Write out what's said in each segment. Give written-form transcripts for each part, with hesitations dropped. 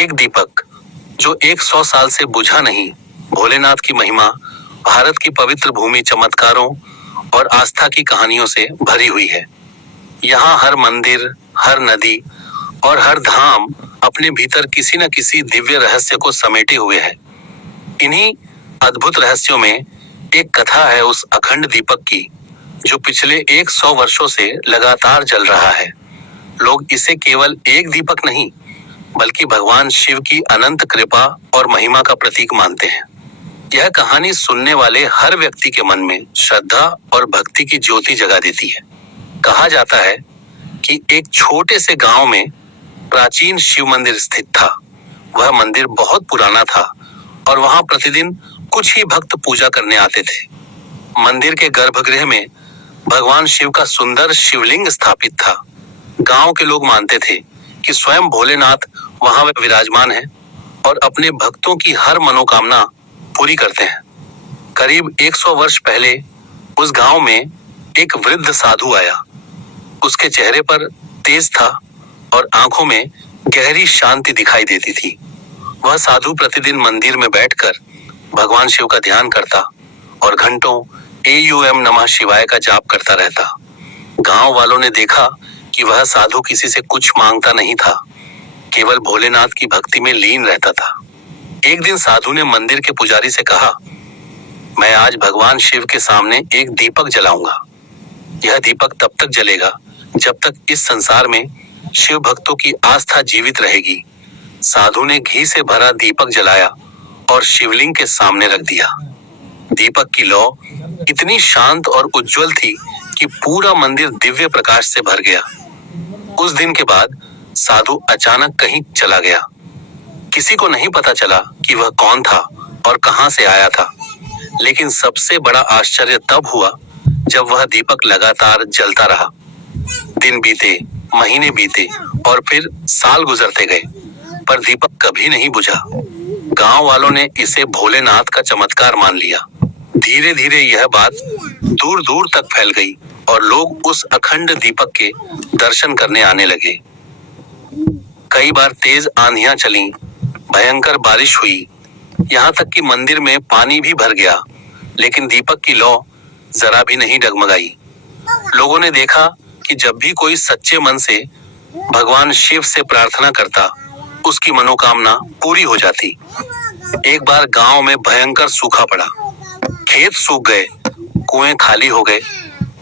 एक दीपक जो 100 साल से बुझा नहीं। भोलेनाथ की महिमा भारत की पवित्र भूमि चमत्कारों और आस्था की कहानियों से भरी हुई है। यहाँ हर मंदिर, हर नदी और हर धाम अपने भीतर किसी न किसी दिव्य रहस्य को समेटे हुए है। इन्हीं अद्भुत रहस्यों में एक कथा है उस अखंड दीपक की, जो पिछले 100 वर्षों से लगातार जल रहा है। लोग इसे केवल एक दीपक नहीं, बल्कि भगवान शिव की अनंत कृपा और महिमा का प्रतीक मानते हैं। यह कहानी सुनने वाले हर व्यक्ति के मन में श्रद्धा और भक्ति की ज्योति जगा देती है। कहा जाता है कि एक छोटे से गांव में प्राचीन शिव मंदिर स्थित था। वह मंदिर बहुत पुराना था और वहां प्रतिदिन कुछ ही भक्त पूजा करने आते थे। मंदिर के गर्भगृह में भगवान शिव का सुंदर शिवलिंग स्थापित था। गांव के लोग मानते थे कि स्वयं भोलेनाथ वहां विराजमान है और अपने भक्तों की हर मनोकामना पूरी करते हैं। करीब 100 वर्ष पहले उस गांव में एक वृद्ध साधु आया। उसके चेहरे पर तेज था और आंखों में गहरी शांति दिखाई देती थी। वह साधु प्रतिदिन मंदिर में बैठकर भगवान शिव का ध्यान करता और घंटों एयूएम नमः शिवाय का जाप करता रहता। गांव वालों ने देखा कि वह साधु किसी से कुछ मांगता नहीं था, केवल भोलेनाथ की भक्ति में लीन रहता था। एक दिन साधु ने मंदिर के पुजारी से कहा, मैं आज भगवान शिव के सामने एक दीपक जलाऊंगा। यह दीपक तब तक जलेगा जब तक इस संसार में शिव भक्तों की आस्था जीवित रहेगी। साधु ने घी से भरा दीपक जलाया और शिवलिंग के सामने रख दिया। दीपक की लौ इतनी शांत और उज्जवल थी कि पूरा मंदिर दिव्य प्रकाश से भर गया। उस दिन के बाद साधु अचानक कहीं चला गया। किसी को नहीं पता चला कि वह कौन था और कहां से आया था, लेकिन सबसे बड़ा आश्चर्य तब हुआ जब वह दीपक लगातार जलता रहा। दिन बीते, महीने बीते और फिर साल गुजरते गए, पर दीपक कभी नहीं बुझा। गांव वालों ने इसे भोलेनाथ का चमत्कार मान लिया। धीरे धीरे यह बात दूर दूर तक फैल गई और लोग उस अखंड दीपक के दर्शन करने आने लगे। कई बार तेज आंधियां चलीं, भयंकर बारिश हुई, यहाँ तक कि मंदिर में पानी भी भर गया, लेकिन दीपक की लौ जरा भी नहीं डगमगाई। लोगों ने देखा कि जब भी कोई सच्चे मन से भगवान शिव से प्रार्थना करता, उसकी मनोकामना पूरी हो जाती। एक बार गांव में भयंकर सूखा पड़ा, खेत सूख गए, कुएं खाली हो गए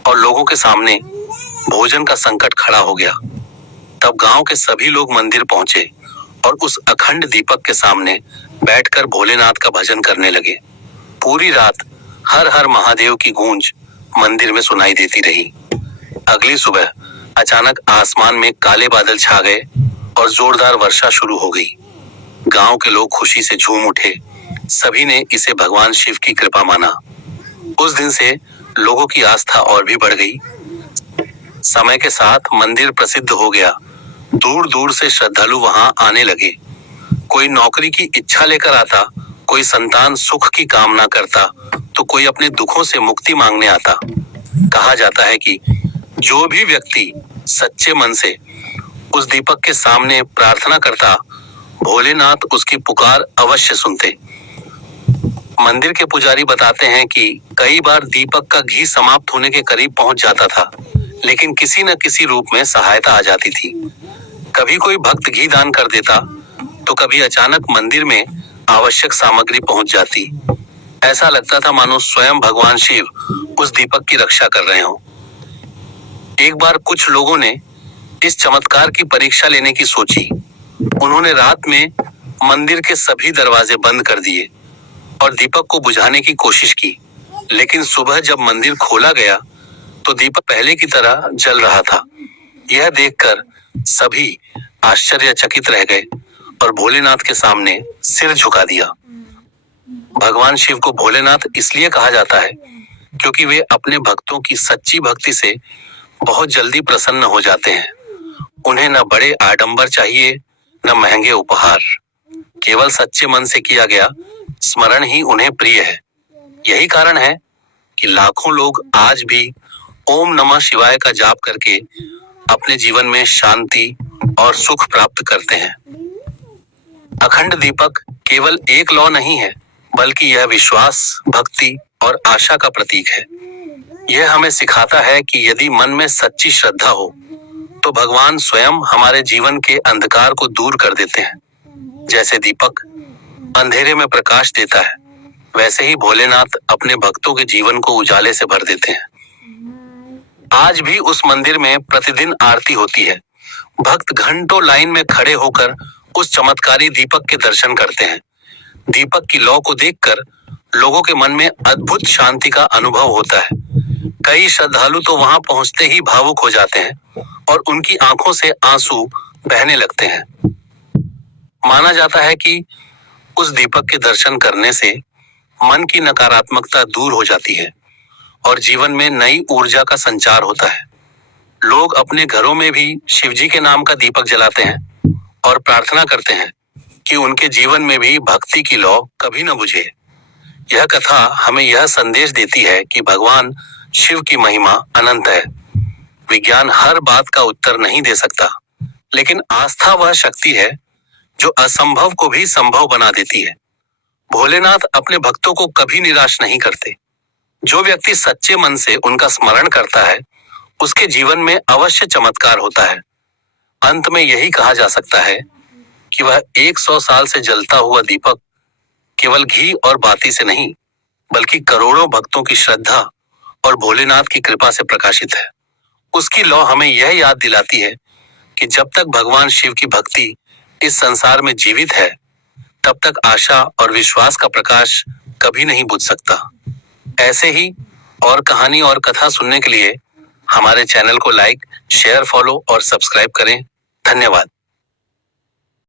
और लोगों के सामने भोजन का संकट खड़ा हो गया। तब गांव के सभी लोग मंदिर पहुंचे और उस अखंड दीपक के सामने बैठकर भोलेनाथ का भजन करने लगे। पूरी रात हर हर महादेव की गूंज मंदिर में सुनाई देती रही। अगली सुबह अचानक आसमान में काले बादल छा गए और जोरदार वर्षा शुरू हो गई। गांव के लोग खुशी से झूम उठे। सभी ने इसे भगवान शिव की कृपा माना। उस दिन से लोगों की आस्था और भी बढ़ गई। समय के साथ मंदिर प्रसिद्ध हो गया। दूर दूर से श्रद्धालु वहां आने लगे। कोई नौकरी की इच्छा लेकर आता, कोई संतान सुख की कामना करता, तो कोई अपने दुखों से मुक्ति मांगने आता। कहा जाता है कि जो भी व्यक्ति सच्चे मन से उस दीपक के सामने प्रार्थना करता, भोलेनाथ उसकी पुकार अवश्य सुनते। मंदिर के पुजारी बताते हैं कि कई बार दीपक का घी समाप्त होने के करीब पहुंच जाता था, लेकिन किसी न किसी रूप में सहायता आ जाती थी। कभी कोई भक्त घी दान कर देता, तो कभी अचानक मंदिर में आवश्यक सामग्री पहुंच जाती। ऐसा लगता था मानो स्वयं भगवान शिव उस दीपक की रक्षा कर रहे हों। एक बार कुछ लोगों ने इस चमत्कार की परीक्षा लेने की सोची। उन्होंने रात में मंदिर के सभी दरवाजे बंद कर दिए और दीपक को बुझाने की कोशिश की, लेकिन सुबह जब मंदिर खोला गया तो दीपक पहले की तरह जल रहा था। यह देखकर सभी आश्चर्यचकित रह गए और भोलेनाथ के सामने सिर झुका दिया। भगवान शिव को भोलेनाथ इसलिए कहा जाता है क्योंकि वे अपने भक्तों की सच्ची भक्ति से बहुत जल्दी प्रसन्न हो जाते हैं। उन्हें न बड़े आडंबर चाहिए, न महंगे उपहार। केवल सच्चे मन से किया गया स्मरण ही उन्हें प्रिय है। यही कारण है कि लाखों लोग आज भी ओम नमः शिवाय का जाप करके अपने जीवन में शांति और सुख प्राप्त करते हैं। अखंड दीपक केवल एक लौ नहीं है, बल्कि यह विश्वास, भक्ति और आशा का प्रतीक है। यह हमें सिखाता है कि यदि मन में सच्ची श्रद्धा हो, तो भगवान स्वयं हमारे जीवन के अंधकार को दूर कर देते हैं। जैसे दीपक अंधेरे में प्रकाश देता है, वैसे ही भोलेनाथ अपने भक्तों के जीवन को उजाले से भर देते हैं। आज भी उस मंदिर में प्रतिदिन आरती होती है। भक्त घंटों लाइन में खड़े होकर उस चमत्कारी दीपक के दर्शन करते हैं। दीपक की लौ को देखकर लोगों के मन में अद्भुत शांति का अनुभव होता है। कई श्रद्धालु तो वहां पहुंचते ही भावुक हो जाते हैं और उनकी आंखों से आंसू बहने लगते हैं। माना जाता है कि उस दीपक के दर्शन करने से मन की नकारात्मकता दूर हो जाती है और जीवन में नई ऊर्जा का संचार होता है। लोग अपने घरों में भी शिवजी के नाम का दीपक जलाते हैं और प्रार्थना करते हैं कि उनके जीवन में भी भक्ति की लौ कभी न बुझे। यह कथा हमें यह संदेश देती है कि भगवान शिव की महिमा अनंत है। विज्ञान हर बात का उत्तर नहीं दे सकता, लेकिन आस्था वह शक्ति है जो असंभव को भी संभव बना देती है। भोलेनाथ अपने भक्तों को कभी निराश नहीं करते। जो व्यक्ति सच्चे मन से उनका स्मरण करता है, उसके जीवन में अवश्य चमत्कार होता है। अंत में यही कहा जा सकता है कि वह 100 साल से जलता हुआ दीपक केवल घी और बाती से नहीं, बल्कि करोड़ों भक्तों की श्रद्धा और भोलेनाथ की कृपा से प्रकाशित है। उसकी लौ हमें यह याद दिलाती है कि जब तक भगवान शिव की भक्ति इस संसार में जीवित है, तब तक आशा और विश्वास का प्रकाश कभी नहीं बुझ सकता। ऐसे ही और कहानी और कथा सुनने के लिए हमारे चैनल को लाइक, शेयर, फॉलो और सब्सक्राइब करें। धन्यवाद।